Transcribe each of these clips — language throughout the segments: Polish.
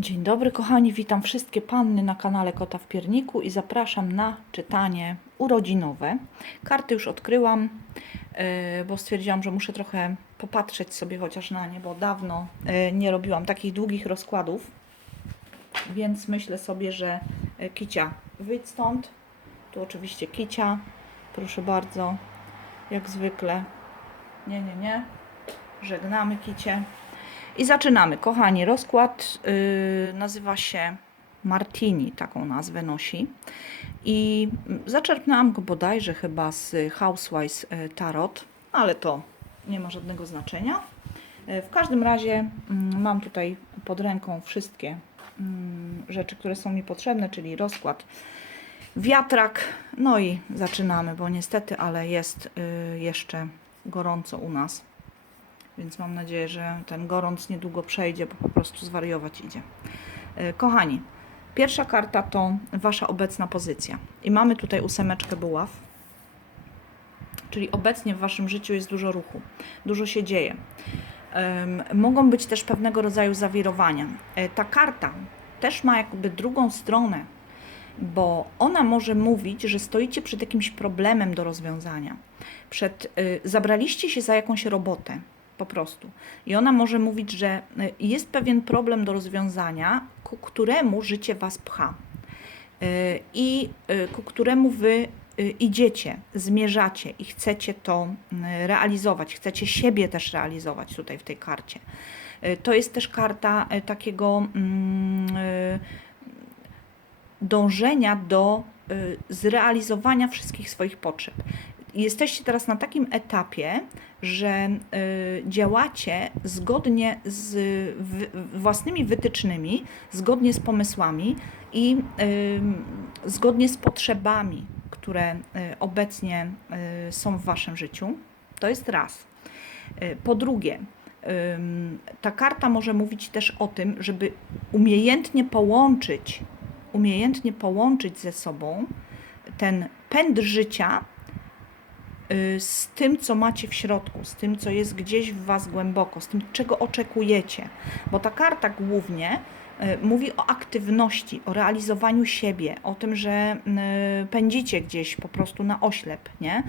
Dzień dobry kochani, witam wszystkie panny na kanale Kota w Pierniku i zapraszam na czytanie urodzinowe. Karty już odkryłam, yy, bo stwierdziłam, że muszę trochę popatrzeć sobie chociaż na nie, bo dawno yy, nie robiłam takich długich rozkładów. Więc myślę sobie, że yy, Kicia, wyjdź stąd. Tu oczywiście Kicia, proszę bardzo, jak zwykle. Nie, nie, nie. Żegnamy Kicie. I zaczynamy, kochani. Rozkład yy, nazywa się Martini, taką nazwę nosi. I zaczerpnęłam go bodajże chyba z Housewives y, Tarot, ale to nie ma żadnego znaczenia. Y, W każdym razie mm, mam tutaj pod ręką wszystkie mm, rzeczy, które są mi potrzebne, czyli rozkład wiatrak. No i zaczynamy, bo niestety, ale jest y, jeszcze gorąco u nas. Więc mam nadzieję, że ten gorąc niedługo przejdzie, bo po prostu zwariować idzie. E, Kochani, pierwsza karta to Wasza obecna pozycja. I mamy tutaj ósemeczkę buław. Czyli obecnie w Waszym życiu jest dużo ruchu, dużo się dzieje. Mogą być też pewnego rodzaju zawirowania. E, Ta karta też ma jakby drugą stronę, bo ona może mówić, że stoicie przed jakimś problemem do rozwiązania. Przed, y, zabraliście się za jakąś robotę, po prostu. I ona może mówić, że y, jest pewien problem do rozwiązania, ku któremu życie was pcha. Y, I y, ku któremu wy idziecie, zmierzacie i chcecie to realizować, chcecie siebie też realizować tutaj w tej karcie. To jest też karta takiego mm, dążenia do zrealizowania wszystkich swoich potrzeb. Jesteście teraz na takim etapie, że y, działacie zgodnie z własnymi wytycznymi, zgodnie z pomysłami i y, zgodnie z potrzebami, które y, obecnie są w waszym życiu. To jest raz. Po drugie, ta karta może mówić też o tym, żeby umiejętnie połączyć, umiejętnie połączyć ze sobą ten pęd życia z tym, co macie w środku, z tym, co jest gdzieś w Was głęboko, z tym, czego oczekujecie. Bo ta karta głównie y, mówi o aktywności, o realizowaniu siebie, o tym, że y, pędzicie gdzieś po prostu na oślep, nie?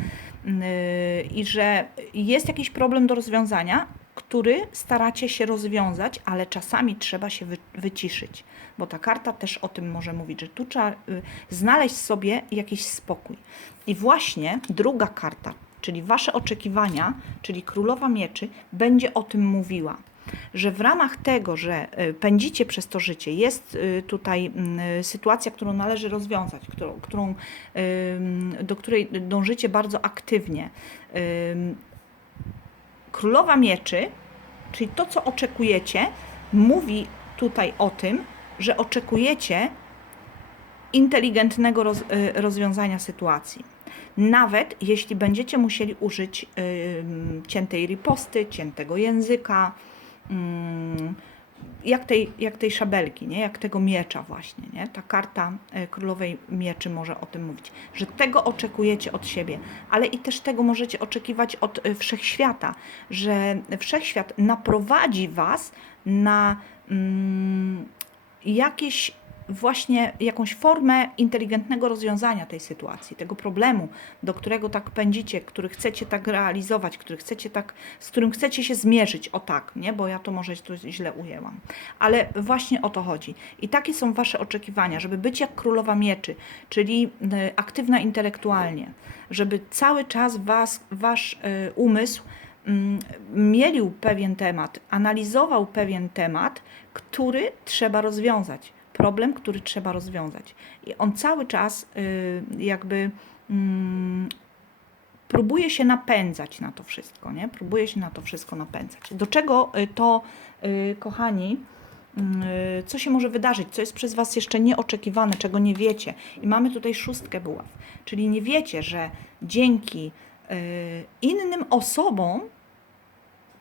Y, I że jest jakiś problem do rozwiązania, który staracie się rozwiązać, ale czasami trzeba się wy, wyciszyć, bo ta karta też o tym może mówić, że tu trzeba y, znaleźć sobie jakiś spokój. I właśnie druga karta, czyli Wasze oczekiwania, czyli Królowa Mieczy, będzie o tym mówiła. Że w ramach tego, że y, pędzicie przez to życie, jest y, tutaj y, sytuacja, którą należy rozwiązać, którą, do której dążycie bardzo aktywnie. Królowa Mieczy, czyli to, co oczekujecie, mówi tutaj o tym, że oczekujecie inteligentnego roz, y, rozwiązania sytuacji. Nawet jeśli będziecie musieli użyć ciętej riposty, ciętego języka, jak tej, jak tej szabelki, nie? jak tego miecza właśnie. Nie? Ta karta y, Królowej Mieczy może o tym mówić, że tego oczekujecie od siebie, ale i też tego możecie oczekiwać od y, Wszechświata, że Wszechświat naprowadzi Was na mm, jakieś właśnie jakąś formę inteligentnego rozwiązania tej sytuacji, tego problemu, do którego tak pędzicie, który chcecie tak realizować, który chcecie tak, z którym chcecie się zmierzyć, o tak, nie? Bo ja to może tu źle ujęłam. Ale właśnie o to chodzi. I takie są wasze oczekiwania, żeby być jak królowa mieczy, czyli y, aktywna intelektualnie, żeby cały czas was, wasz y, umysł mm, mielił pewien temat, analizował pewien temat, który trzeba rozwiązać. Problem, który trzeba rozwiązać. I on cały czas y, jakby mm, próbuje się napędzać na to wszystko, nie? Próbuje się na to wszystko napędzać. Do czego y, to, y, kochani, y, co się może wydarzyć, co jest przez Was jeszcze nieoczekiwane, czego nie wiecie. I mamy tutaj szóstkę buław, czyli nie wiecie, że dzięki innym osobom,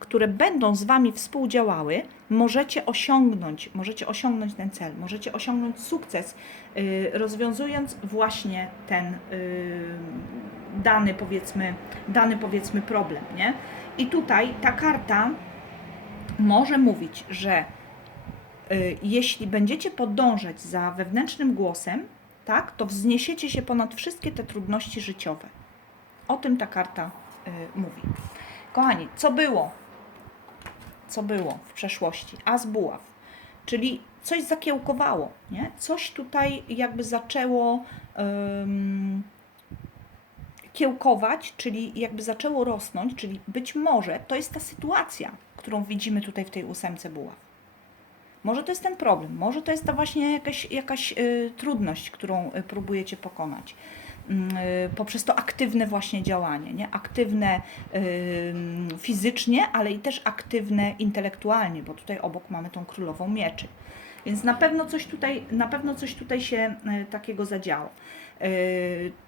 które będą z Wami współdziałały, możecie osiągnąć, możecie osiągnąć ten cel, możecie osiągnąć sukces, y, rozwiązując właśnie ten y, dany, powiedzmy, dany powiedzmy problem, nie? I tutaj ta karta może mówić, że y, jeśli będziecie podążać za wewnętrznym głosem, tak, to wzniesiecie się ponad wszystkie te trudności życiowe. O tym ta karta y, mówi. Kochani, co było? Co było w przeszłości? As buław, czyli coś zakiełkowało, nie? Coś tutaj jakby zaczęło ym, kiełkować, czyli jakby zaczęło rosnąć, czyli być może to jest ta sytuacja, którą widzimy tutaj w tej ósemce buław. Może to jest ten problem, może to jest ta właśnie jakaś, jakaś y, trudność, którą y, próbujecie pokonać. Y, poprzez to aktywne właśnie działanie, nie? aktywne y, fizycznie, ale i też aktywne intelektualnie, bo tutaj obok mamy tą królową mieczy. Więc na pewno coś tutaj, na pewno coś tutaj się y, takiego zadziało.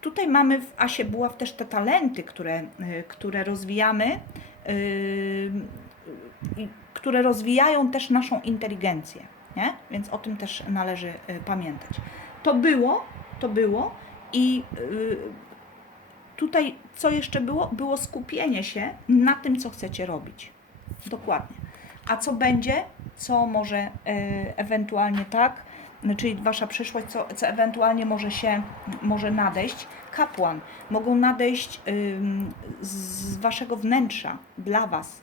Tutaj mamy w Asie Buław też te talenty, które, które rozwijamy które rozwijają też naszą inteligencję, nie? Więc o tym też należy pamiętać. To było, to było i y, tutaj co jeszcze było? Było skupienie się na tym, co chcecie robić. Dokładnie. A co będzie, co może y, ewentualnie tak, czyli wasza przyszłość, co, co ewentualnie może się, może nadejść. Kapłan, mogą nadejść z waszego wnętrza dla was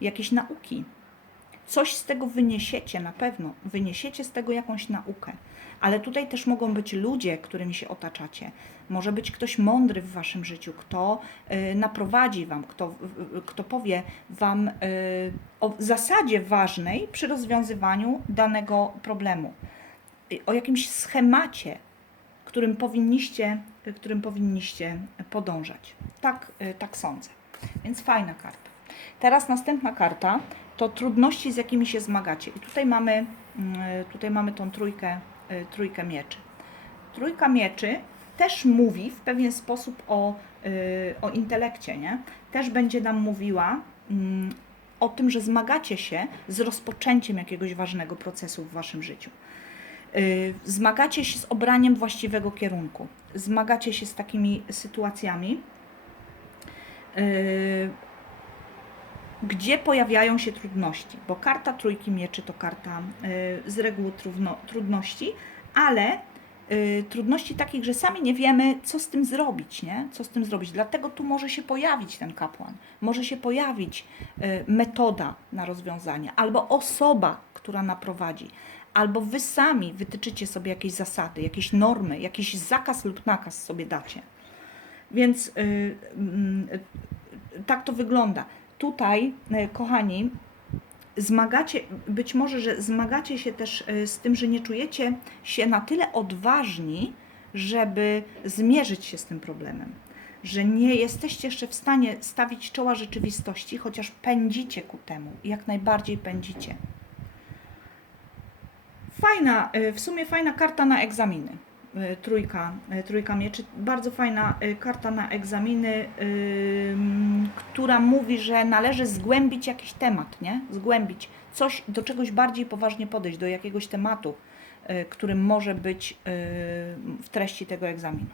jakieś nauki. Coś z tego wyniesiecie na pewno, wyniesiecie z tego jakąś naukę. Ale tutaj też mogą być ludzie, którymi się otaczacie. Może być ktoś mądry w waszym życiu, kto y, naprowadzi wam, kto, kto powie wam y, o zasadzie ważnej przy rozwiązywaniu danego problemu. Y, O jakimś schemacie, którym powinniście, którym powinniście podążać. Tak, tak sądzę. Więc fajna karta. Teraz następna karta to trudności, z jakimi się zmagacie. I tutaj mamy, mm, tutaj mamy tą trójkę, trójkę mieczy. Trójka mieczy też mówi w pewien sposób o, y, o intelekcie, nie? Też będzie nam mówiła mm, o tym, że zmagacie się z rozpoczęciem jakiegoś ważnego procesu w waszym życiu. Y, Zmagacie się z obraniem właściwego kierunku. Zmagacie się z takimi sytuacjami, y, gdzie pojawiają się trudności, bo karta trójki mieczy to karta y, z reguły trudno, trudności, ale y, trudności takich, że sami nie wiemy, co z tym zrobić, nie? Co z tym zrobić. Dlatego tu może się pojawić ten kapłan, może się pojawić y, metoda na rozwiązanie, albo osoba, która naprowadzi, albo wy sami wytyczycie sobie jakieś zasady, jakieś normy, jakiś zakaz lub nakaz sobie dacie. Więc y, mm, y, tak to wygląda. Tutaj, y, kochani, zmagacie, być może, że zmagacie się też y, z tym, że nie czujecie się na tyle odważni, żeby zmierzyć się z tym problemem. Że nie jesteście jeszcze w stanie stawić czoła rzeczywistości, chociaż pędzicie ku temu, jak najbardziej pędzicie. Fajna, y, w sumie fajna karta na egzaminy. Y, Trójka, y, trójka mieczy. Bardzo fajna y, karta na egzaminy, która mówi, że należy zgłębić jakiś temat, nie? Zgłębić coś, do czegoś bardziej poważnie podejść, do jakiegoś tematu, y, którym może być w treści tego egzaminu.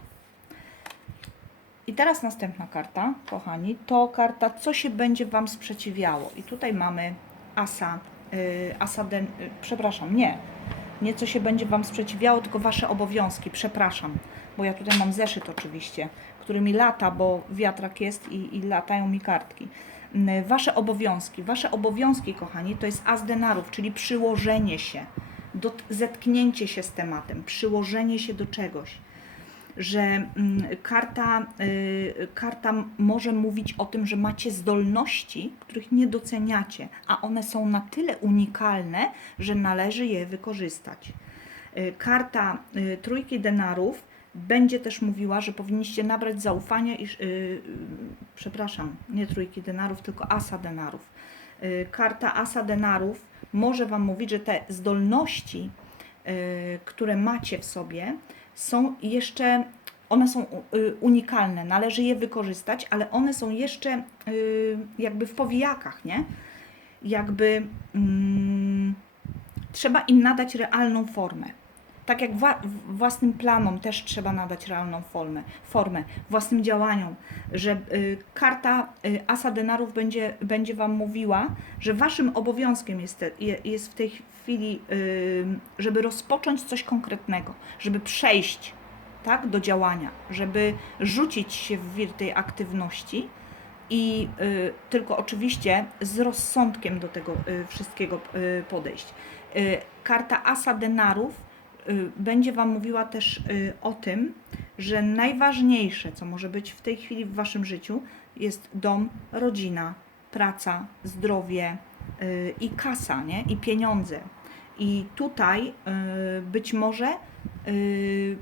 I teraz następna karta, kochani, to karta, co się będzie Wam sprzeciwiało. I tutaj mamy asa, asa den, przepraszam, nie, nie co się będzie Wam sprzeciwiało, tylko Wasze obowiązki, przepraszam, bo ja tutaj mam zeszyt oczywiście, który mi lata, bo wiatrak jest i, i latają mi kartki. Mm, Wasze obowiązki, Wasze obowiązki, kochani, to jest as denarów, czyli przyłożenie się, zetknięcie się z tematem, przyłożenie się do czegoś że mm, karta, y, karta może mówić o tym, że macie zdolności, których nie doceniacie, a one są na tyle unikalne, że należy je wykorzystać. Y, Karta y, trójki denarów będzie też mówiła, że powinniście nabrać zaufania i, przepraszam, nie trójki denarów, tylko asa denarów. Karta asa denarów może Wam mówić, że te zdolności, które macie w sobie, są jeszcze, one są y, unikalne, należy je wykorzystać, ale one są jeszcze y, jakby w powijakach, nie? Jakby mm, trzeba im nadać realną formę. Tak jak wa- własnym planom też trzeba nadać realną formę, formę własnym działaniom, że y, karta y, Asa Denarów będzie, będzie Wam mówiła, że Waszym obowiązkiem jest, te, je- jest w tej chwili, żeby rozpocząć coś konkretnego, żeby przejść tak, do działania, żeby rzucić się w wir tej aktywności i y, tylko oczywiście z rozsądkiem do tego y, wszystkiego y, podejść. Karta Asa Denarów będzie Wam mówiła też o tym, że najważniejsze, co może być w tej chwili w Waszym życiu, jest dom, rodzina, praca, zdrowie i kasa, nie? i pieniądze. I tutaj y, być może y,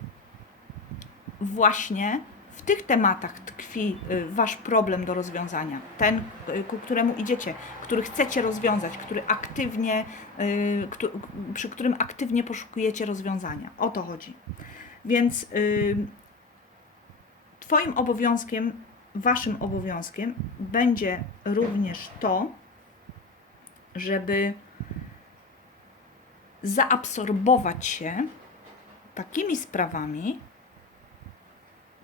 właśnie w tych tematach tkwi y, Wasz problem do rozwiązania. Ten, ku któremu idziecie, który chcecie rozwiązać, który aktywnie, przy którym aktywnie poszukujecie rozwiązania. O to chodzi. Więc Twoim obowiązkiem, Waszym obowiązkiem będzie również to, żeby zaabsorbować się takimi sprawami,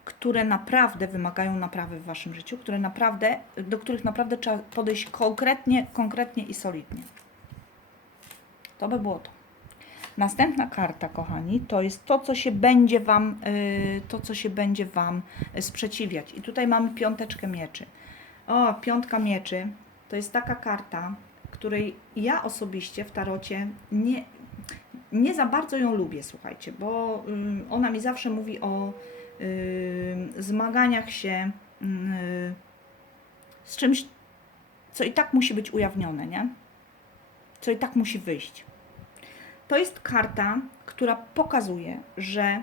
które naprawdę wymagają naprawy w waszym życiu, które naprawdę, do których naprawdę trzeba podejść konkretnie, konkretnie i solidnie. To by było to. Następna karta, kochani, to jest to, co się będzie wam, yy, to, co się będzie wam sprzeciwiać. I tutaj mamy piąteczkę mieczy. O, piątka mieczy to jest taka karta, której ja osobiście w tarocie nie, nie za bardzo ją lubię, słuchajcie, bo ym, ona mi zawsze mówi o y, zmaganiach się y, z czymś, co i tak musi być ujawnione, nie? Co i tak musi wyjść. To jest karta, która pokazuje, że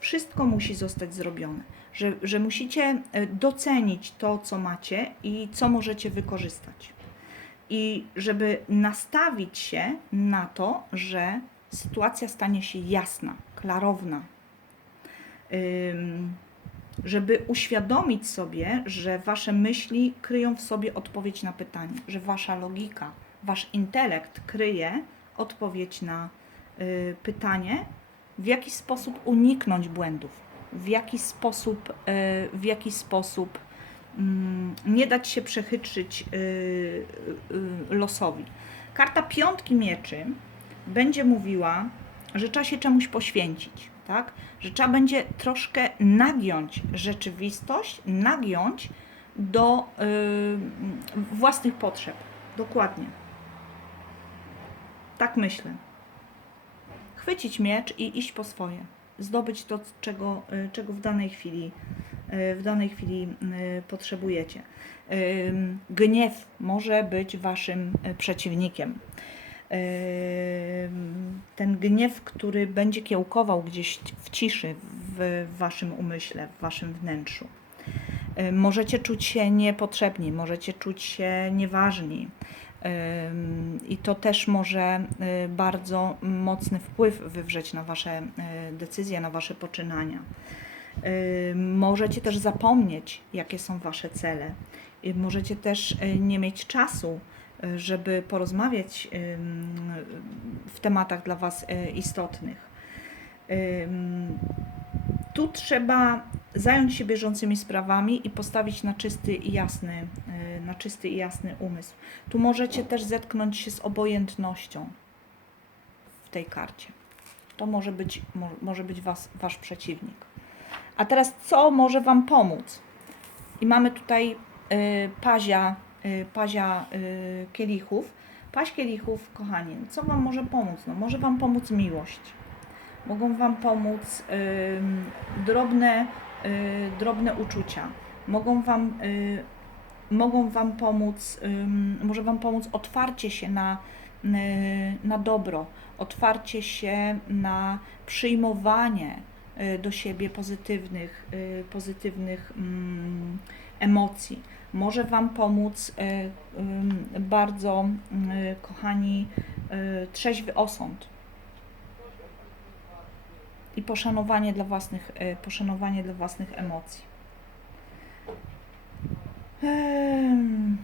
wszystko musi zostać zrobione, że, że musicie y, docenić to, co macie i co możecie wykorzystać. I żeby nastawić się na to, że sytuacja stanie się jasna, klarowna, żeby uświadomić sobie, że wasze myśli kryją w sobie odpowiedź na pytanie, że wasza logika, wasz intelekt kryje odpowiedź na y, pytanie, w jaki sposób uniknąć błędów, w jaki sposób, y, w jaki sposób mm, nie dać się przechytrzyć y, losowi. Karta piątki mieczy będzie mówiła, że trzeba się czemuś poświęcić, tak? Że trzeba będzie troszkę nagiąć rzeczywistość, nagiąć do y, własnych potrzeb. Dokładnie. Tak myślę. Chwycić miecz i iść po swoje. Zdobyć to, czego, y, czego w danej chwili, y, w danej chwili y, potrzebujecie. Gniew może być waszym przeciwnikiem. Ten gniew, który będzie kiełkował gdzieś w ciszy w waszym umyśle, w waszym wnętrzu. Możecie czuć się niepotrzebni, możecie czuć się nieważni. I to też może y, bardzo mocny wpływ wywrzeć na Wasze y, decyzje, na Wasze poczynania. Możecie też zapomnieć, jakie są Wasze cele. Możecie też y, nie mieć czasu, żeby porozmawiać w tematach dla Was y, istotnych. Tu trzeba zająć się bieżącymi sprawami i postawić na czysty i jasny, y, na czysty i jasny umysł. Tu możecie też zetknąć się z obojętnością w tej karcie. To może być, mo- może być was, wasz przeciwnik. A teraz, co może Wam pomóc? I mamy tutaj y, pazia, pazia y, kielichów. Paź kielichów, kochani, co Wam może pomóc? No, może Wam pomóc miłość. Mogą Wam pomóc drobne, y, drobne uczucia. Mogą Wam, y, mogą wam pomóc, może Wam pomóc otwarcie się na, y, na dobro, otwarcie się na przyjmowanie y, do siebie pozytywnych, y, pozytywnych mm, emocji. Może Wam pomóc y, bardzo, y, kochani, y, trzeźwy osąd i poszanowanie dla własnych, poszanowanie dla własnych emocji. Em,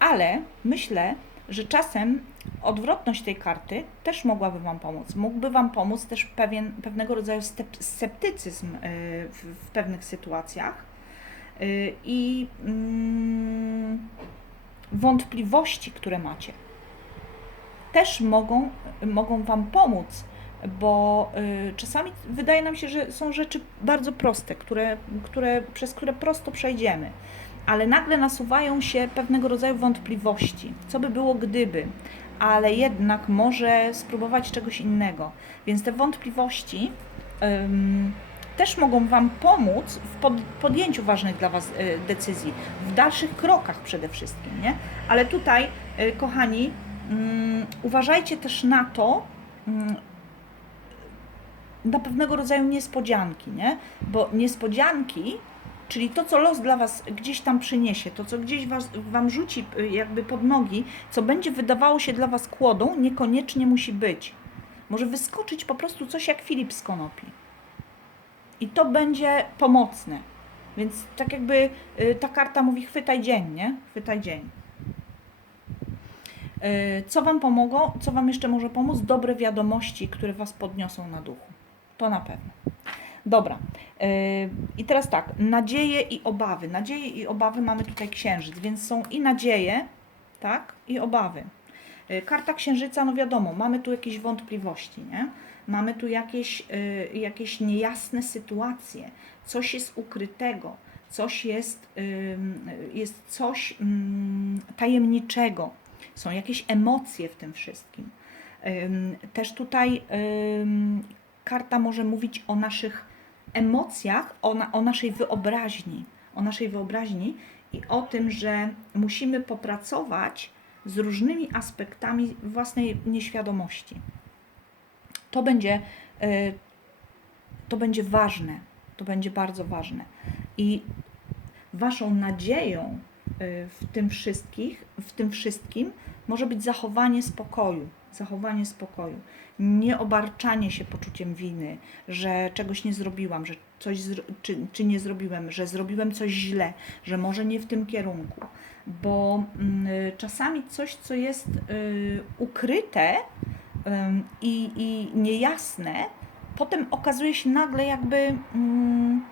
Ale myślę, że czasem odwrotność tej karty też mogłaby Wam pomóc. Mógłby Wam pomóc też pewien, pewnego rodzaju sceptycyzm w, pewnych sytuacjach i mm, wątpliwości, które macie. Też mogą, mogą Wam pomóc, bo y, czasami wydaje nam się, że są rzeczy bardzo proste, które, które, przez które prosto przejdziemy ale nagle nasuwają się pewnego rodzaju wątpliwości. Co by było gdyby, ale jednak może spróbować czegoś innego. Więc te wątpliwości też mogą Wam pomóc w pod, podjęciu ważnych dla Was y, decyzji, w dalszych krokach przede wszystkim, nie? Ale tutaj, y, kochani, ym, uważajcie też na to, ym, na pewnego rodzaju niespodzianki, nie? Bo niespodzianki Czyli to, co los dla Was gdzieś tam przyniesie, to, co gdzieś was, Wam rzuci jakby pod nogi, co będzie wydawało się dla Was kłodą, niekoniecznie musi być. Może wyskoczyć po prostu coś jak Filip z konopi. I to będzie pomocne. Więc tak jakby y, ta karta mówi chwytaj dzień, nie? Chwytaj dzień. Y, Co Wam pomogło? Co Wam jeszcze może pomóc? Dobre wiadomości, które Was podniosą na duchu. To na pewno. Dobra. Yy, I teraz tak, nadzieje i obawy. Nadzieje i obawy mamy tutaj księżyc, więc są i nadzieje, tak, i obawy. Karta księżyca, no wiadomo, mamy tu jakieś wątpliwości, nie? Mamy tu jakieś, yy, jakieś niejasne sytuacje, coś jest ukrytego, coś jest, jest coś yy, tajemniczego, są jakieś emocje w tym wszystkim. Też tutaj karta może mówić o naszych emocjach, o, na, o naszej wyobraźni, o naszej wyobraźni i o tym, że musimy popracować z różnymi aspektami własnej nieświadomości. To będzie, y, to będzie ważne, to będzie bardzo ważne. I waszą nadzieją y, w tym wszystkich, w tym wszystkim może być zachowanie spokoju, zachowanie spokoju, nie obarczanie się poczuciem winy, że czegoś nie zrobiłam, że coś zro- czy, czy nie zrobiłem, że zrobiłem coś źle, że może nie w tym kierunku, bo mm, czasami coś, co jest y, ukryte i, i niejasne, potem okazuje się nagle jakby. Mm,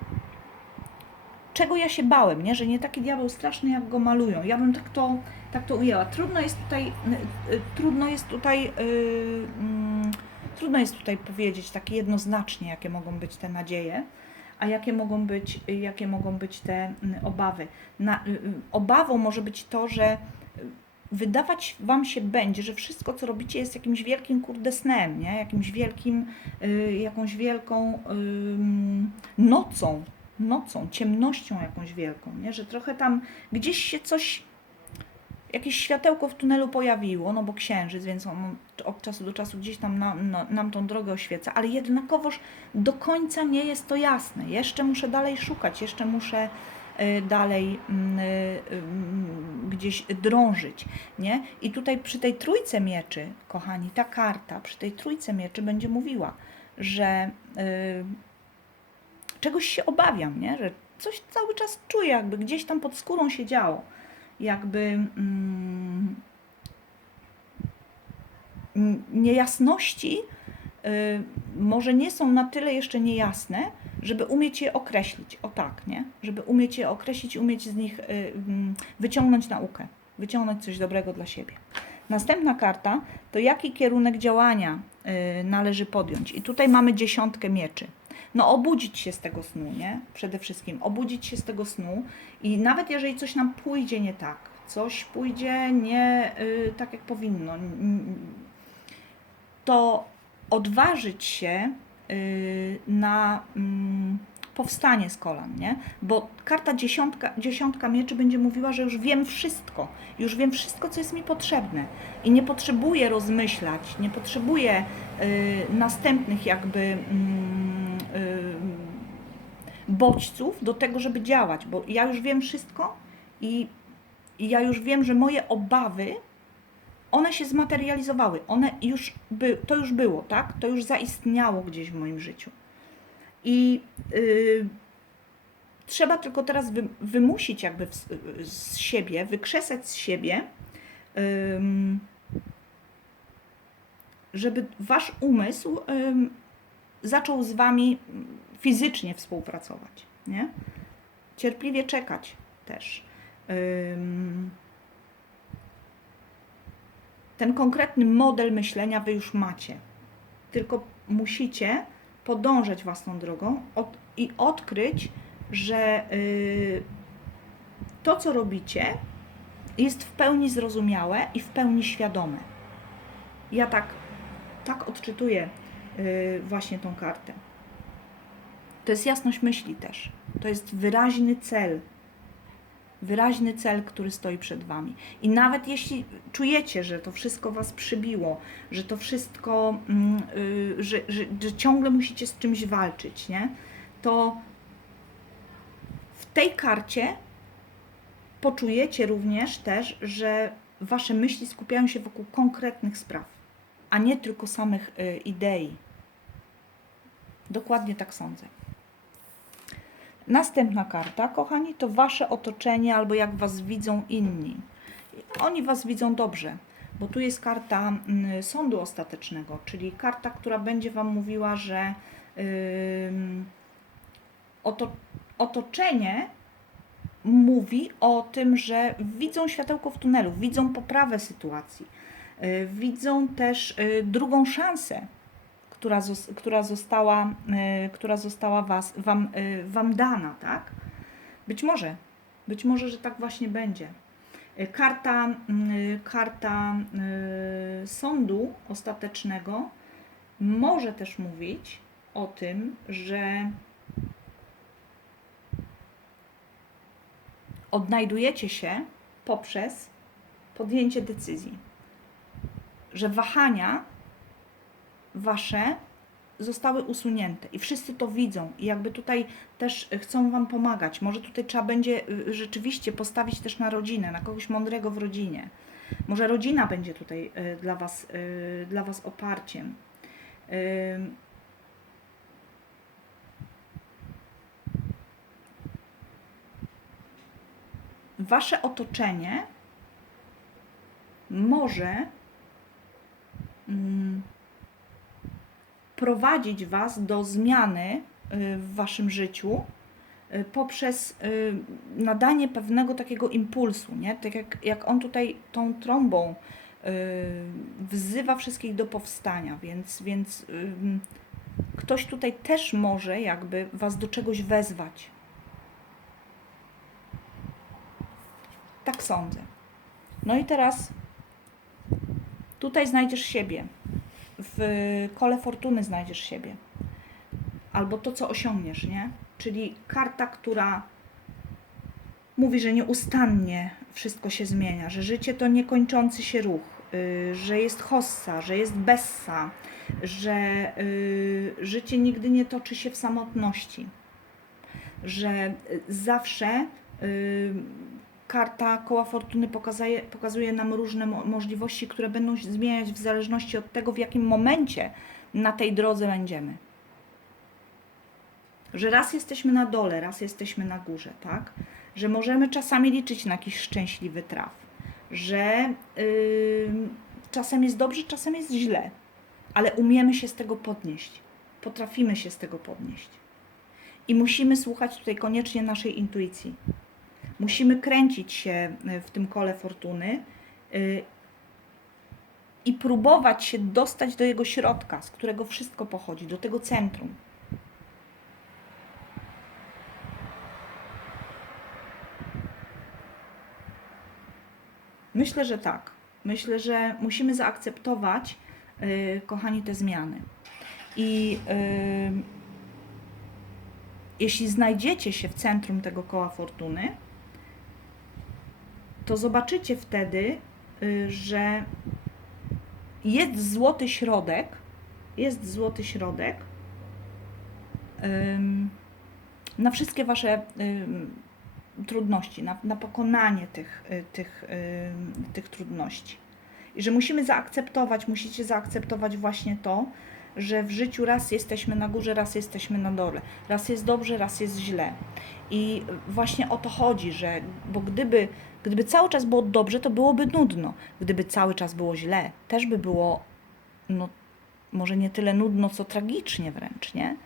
czego ja się bałem, nie? że nie taki diabeł straszny, jak go malują. Ja bym tak to, tak to ujęła. Trudno jest tutaj, y, trudno jest tutaj, y, mm, trudno jest tutaj powiedzieć tak jednoznacznie, jakie mogą być te nadzieje, a jakie mogą być, jakie mogą być te obawy. Na, y, obawą może być to, że wydawać Wam się będzie, że wszystko, co robicie, jest jakimś wielkim kurde snem, nie? jakimś wielkim, y, jakąś wielką ym, nocą, nocą, ciemnością jakąś wielką, nie? że trochę tam gdzieś się coś, jakieś światełko w tunelu pojawiło, no bo księżyc, więc on od czasu do czasu gdzieś tam nam, nam tą drogę oświeca, ale jednakowoż do końca nie jest to jasne. Jeszcze muszę dalej szukać, jeszcze muszę y, dalej mm, y, mm, gdzieś drążyć, nie? I tutaj przy tej trójce mieczy, kochani, ta karta przy tej trójce mieczy będzie mówiła, że y, czegoś się obawiam, nie? Że coś cały czas czuję, jakby gdzieś tam pod skórą się działo. Jakby mm, niejasności y, może nie są na tyle jeszcze niejasne, żeby umieć je określić. O tak, nie? Żeby umieć je określić, umieć z nich y, mm, wyciągnąć naukę, wyciągnąć coś dobrego dla siebie. Następna karta to jaki kierunek działania y, należy podjąć. I tutaj mamy dziesiątkę mieczy no obudzić się z tego snu, nie? Przede wszystkim obudzić się z tego snu i nawet jeżeli coś nam pójdzie nie tak, coś pójdzie nie y, tak jak powinno, to odważyć się na mm, powstanie z kolan, nie? Bo karta dziesiątka, dziesiątka mieczy będzie mówiła, że już wiem wszystko, już wiem wszystko, co jest mi potrzebne i nie potrzebuję rozmyślać, nie potrzebuję y, następnych jakby mm, y, bodźców do tego, żeby działać, bo ja już wiem wszystko i, i ja już wiem, że moje obawy one się zmaterializowały, one już by, to już było, tak? To już zaistniało gdzieś w moim życiu. I y, trzeba tylko teraz wy, wymusić jakby w, z siebie, wykrzesać z siebie żeby wasz umysł zaczął z wami fizycznie współpracować, nie? Cierpliwie czekać też. Ym, ten konkretny model myślenia wy już macie. Tylko musicie podążać własną drogą od, i odkryć, że y, to, co robicie, jest w pełni zrozumiałe i w pełni świadome. Ja tak, tak odczytuję y, właśnie tą kartę. To jest jasność myśli też. To jest wyraźny cel. Wyraźny cel, który stoi przed Wami. I nawet jeśli czujecie, że to wszystko Was przybiło, że to wszystko, mm, y, że, że, że ciągle musicie z czymś walczyć, nie? to w tej karcie poczujecie również też, że Wasze myśli skupiają się wokół konkretnych spraw, a nie tylko samych y, idei. Dokładnie tak sądzę. Następna karta, kochani, to wasze otoczenie albo jak was widzą inni. Oni was widzą dobrze, bo tu jest karta mm, sądu ostatecznego, czyli karta, która będzie wam mówiła, że ym, oto, otoczenie mówi o tym, że widzą światełko w tunelu, widzą poprawę sytuacji, y, widzą też y, drugą szansę która, która została, y, która została was, wam, y, wam dana, tak? Być może, być może, że tak właśnie będzie. Y, Karta, karta sądu ostatecznego może też mówić o tym, że odnajdujecie się poprzez podjęcie decyzji, że wahania wasze zostały usunięte i wszyscy to widzą i jakby tutaj też chcą wam pomagać. Może tutaj trzeba będzie y, rzeczywiście postawić też na rodzinę, na kogoś mądrego w rodzinie. Może rodzina będzie tutaj y, dla was, y, dla was oparciem. Wasze otoczenie może mm, prowadzić Was do zmiany y, w Waszym życiu y, poprzez y, nadanie pewnego takiego impulsu, nie? Tak jak, jak on tutaj tą trąbą wzywa wszystkich do powstania, więc, więc ktoś tutaj też może jakby Was do czegoś wezwać. Tak sądzę. No i teraz tutaj znajdziesz siebie w kole fortuny znajdziesz siebie. Albo to, co osiągniesz, nie? Czyli karta, która mówi, że nieustannie wszystko się zmienia, że życie to niekończący się ruch, yy, że jest hossa, że jest bessa, że yy, życie nigdy nie toczy się w samotności, że y, zawsze karta koła fortuny pokazuje, pokazuje nam różne mo- możliwości, które będą się zmieniać w zależności od tego, w jakim momencie na tej drodze będziemy. Że raz jesteśmy na dole, raz jesteśmy na górze, tak? Że możemy czasami liczyć na jakiś szczęśliwy traf, że yy, czasem jest dobrze, czasem jest źle, ale umiemy się z tego podnieść. Potrafimy się z tego podnieść. I musimy słuchać tutaj koniecznie naszej intuicji. Musimy kręcić się y, w tym kole fortuny y, i próbować się dostać do jego środka, z którego wszystko pochodzi, do tego centrum. Myślę, że tak. Myślę, że musimy zaakceptować, y, kochani, te zmiany. I y, jeśli znajdziecie się w centrum tego koła fortuny, to zobaczycie wtedy, y, że jest złoty środek, jest złoty środek na wszystkie wasze trudności, na, na pokonanie tych, y, tych, tych trudności. I że musimy zaakceptować, musicie zaakceptować właśnie to, że w życiu raz jesteśmy na górze, raz jesteśmy na dole, raz jest dobrze, raz jest źle. I właśnie o to chodzi, że bo gdyby, gdyby cały czas było dobrze, to byłoby nudno. Gdyby cały czas było źle, też by było no, może nie tyle nudno, co tragicznie wręcz, nie?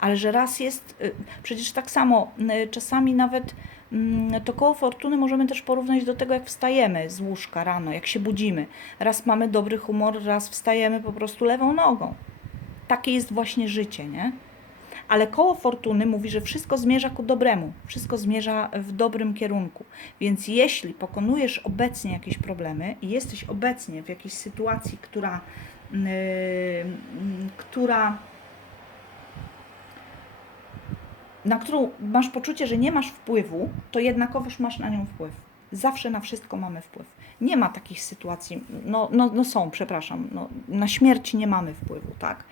Ale że raz jest, y, przecież tak samo, y, czasami nawet mm, to koło fortuny możemy też porównać do tego, jak wstajemy z łóżka rano, jak się budzimy. Raz mamy dobry humor, raz wstajemy po prostu lewą nogą. Takie jest właśnie życie, nie? Ale koło fortuny mówi, że wszystko zmierza ku dobremu, wszystko zmierza w dobrym kierunku. Więc jeśli pokonujesz obecnie jakieś problemy i jesteś obecnie w jakiejś sytuacji, która, yy, która na którą masz poczucie, że nie masz wpływu, to jednakowoż masz na nią wpływ. Zawsze na wszystko mamy wpływ. Nie ma takich sytuacji, no, no, no są, przepraszam, no, na śmierć nie mamy wpływu, tak?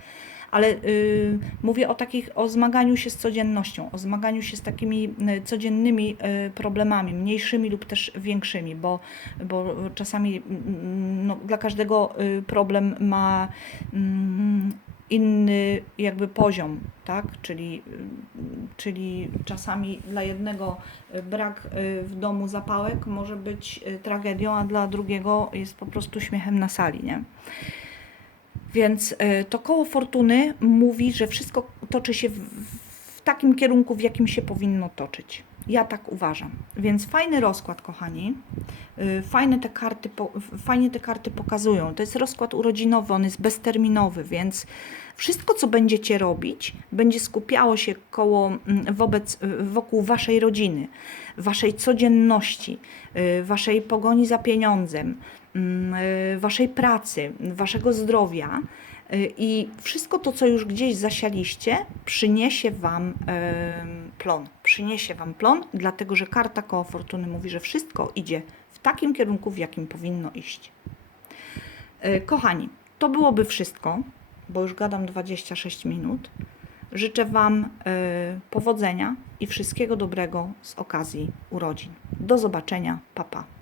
Ale y, mówię o takich, o zmaganiu się z codziennością, o zmaganiu się z takimi y, codziennymi y, problemami, mniejszymi lub też większymi, bo, bo czasami mm, no, dla każdego y, problem ma mm, inny jakby poziom, tak? Czyli, czyli czasami dla jednego y, brak y, w domu zapałek może być y, tragedią, a dla drugiego jest po prostu śmiechem na sali, nie? Więc to koło fortuny mówi, że wszystko toczy się w takim kierunku, w jakim się powinno toczyć. Ja tak uważam. Więc fajny rozkład, kochani. Y, Fajne te karty, fajnie te karty pokazują. To jest rozkład urodzinowy, on jest bezterminowy, więc wszystko, co będziecie robić, będzie skupiało się koło, mm, wobec, y, wokół waszej rodziny, waszej codzienności, y, waszej pogoni za pieniądzem, mm, waszej pracy, waszego zdrowia. Y, I wszystko to, co już gdzieś zasialiście, przyniesie Wam plon. Przyniesie Wam plon, dlatego że karta koło fortuny mówi, że wszystko idzie w takim kierunku, w jakim powinno iść. Y, Kochani, to byłoby wszystko, bo już gadam 26 minut. Życzę Wam y, powodzenia i wszystkiego dobrego z okazji urodzin. Do zobaczenia, papa. Pa.